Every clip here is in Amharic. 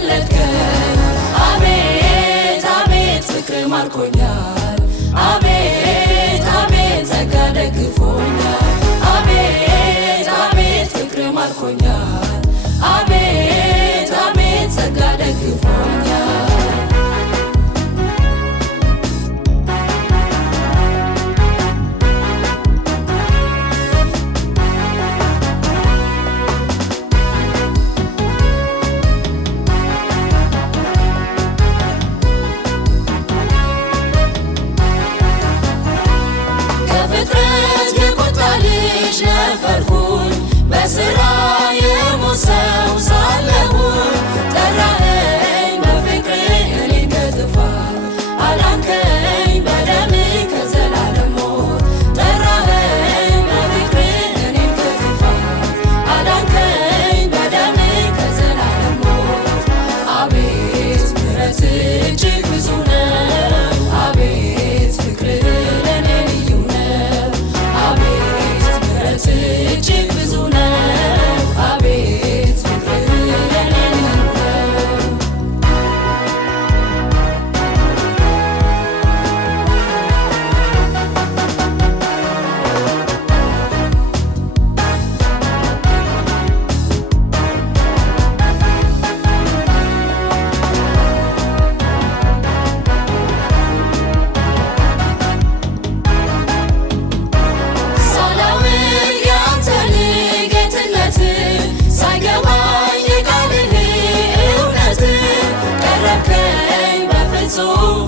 ወለድከኝ አቤት አቤት ፍቅር ማርኮኛል አቤት አቤት ጸጋ ደግፎኛል አቤት አቤት ፍቅር ማርኮኛል አቤት አቤት ጸጋ ደግፎኛል በስራ የሞት ሰው ሳለሁኝ ጠራኸኝ በፍቅር እኔን ከጥፋት አዳንከኝ በደምህ ከዘላለም ሞት ጠራኸኝ በፍቅር እኔን ከጥፋት አዳንከኝ በደምህ ከዘላለም ሞት አቤት ምሕረትህ እጅግ ብዙ ነው አቤት ፍቅርህ ለእኔ ልዩ ነው አቤት ምሕረትህ እጅግ ብዙ ነው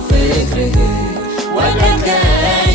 ፍቅርህ ወደድከኝ